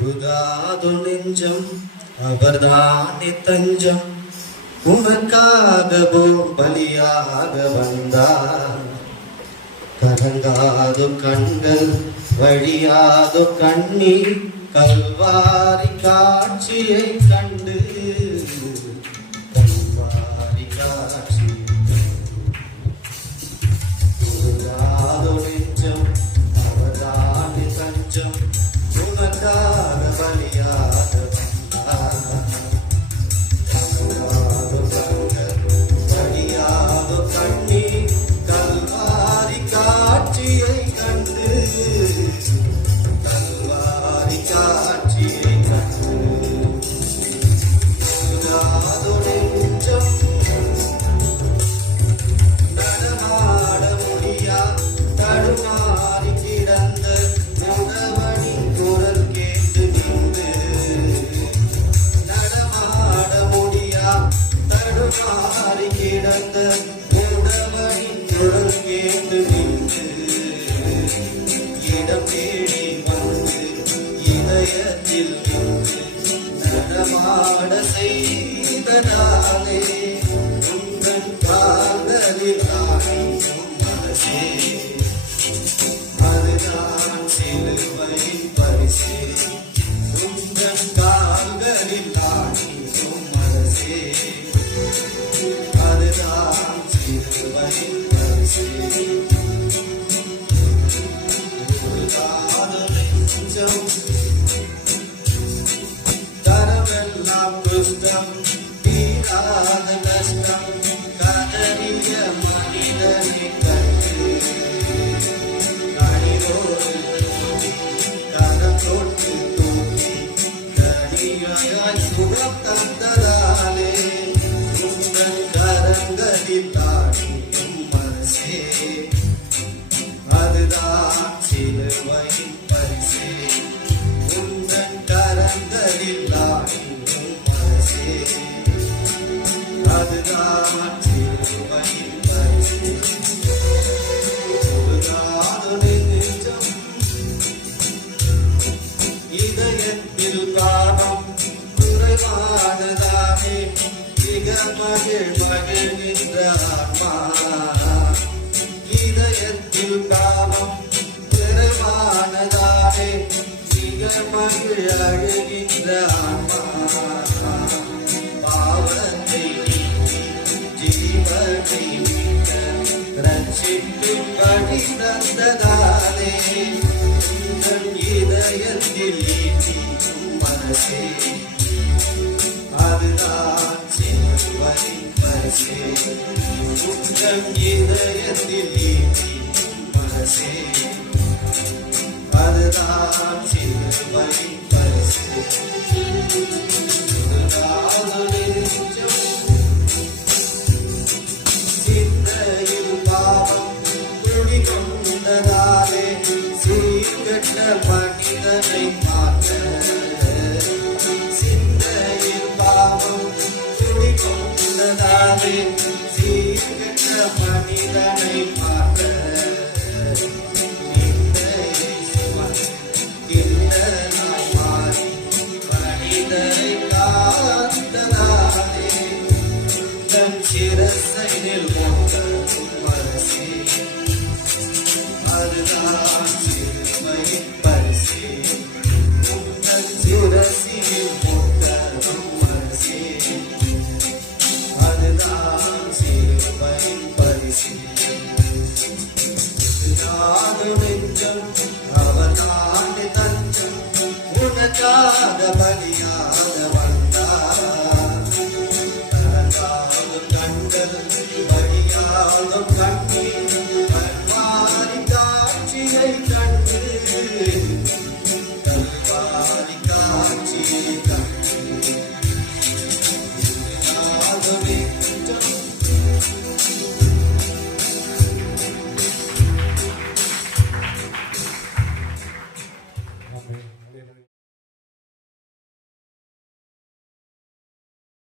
உருகாது நெஞ்சம் அவர்தானே தஞ்சம் உனக்காகவோ பலியாக வந்தார் கலங்காது கண்கள் வழியாது கண்ணீர் கல்வாரி காட்சியை கண்டு கல்வாரி காட்சி உருகாது நெஞ்சம் அவர்தானே தஞ்சம் உனக்காக பலியாக வந்தார் கலங்காது கண்கள் வழியாது கண்ணீர் கல்வாரி காட்சியை கண்டு கல்வாரி காட்சியை கண்டு உருகாது நெஞ்சம் நடமாட முடியா தடுமாறி கிடந்த உடவனின் குரல் கேட்டு நின்று நடமாட முடியா தடுமாறி கிடந்த உடவனின் குரல் கேட்டு நின்று இடம் தேடி வந்து இதயத்தில் நின்று நடமாட செய்ததாலே உங்கள் கால்களில் ஆணையும் மனசே அதுதான் சிலுவையின் பரிசே உங்கள் கால்களில் ஆணையும் மனசே அதுதான் சிலுவையின் பரிசே உருகாது நெஞ்சம் தரமெல்லாம் குஷ்டம் தீராத கஷ்டம் கதறிய மனிதனை கண்டு கனிரோடு நோக்கி கரம் தொட்டு தூக்கி கனியாய் சுகம் தந்ததாலே உங்கள் கரங்களில் தாடியும் மனசே அதுதான் சிலுவையின் பரிசே உங்கள் கரங்களில் தாடியும் மனசே அதுதான் சிலுவையின் பரிசே உருகாது நெஞ்சம் இதயத்தில் காணம் குறைவானதானே மிக மகிழ்கின்ற ஆன்மா இதயத்தில் காணம் குறைவானதானே மிக மகிழ்கின்ற ஆன்மா பாவத்தை நீக்கி ஜீவனை மீட்ட ரட்சிப்பு படி தந்ததாலே உங்கள் இதயத்தில் நீக்கும் மனசே அதுதான் சிலுவையின் பரிசே உங்கள் இதயத்தில் நீக்கும் மனசே அதுதான் சிலுவையின் பரிசே உருகாது நெஞ்சம் சிந்தையில் பாவம் குடிகொண்டதாலே சீர்கெட்ட மனிதனை மாற்ற சிந்தையில் பாவம் குடிகொண்டதாலே சீர்கெட்ட மனிதனை மாற்ற நிந்தையை சுமந்து கிண்ணனாய் மாறி மனிதரை காத்ததாலே தன் சிரசை நிற்கும் மனசே அதுதான் சிலுவையின் பரிசே உங்கள் சிரசில் முத்தம் மனசே அதுதான் சிலுவையின் பரிசே உருகாது நெஞ்சம் அவர்தானே தஞ்சம் உனக்காக பலியாக வந்தார் கலங்காது கண்கள் வழியாது கண்ணீர் கல்வாரி காட்சியை கண்டு கல்வாரி காட்சியை கண்டு உருகாது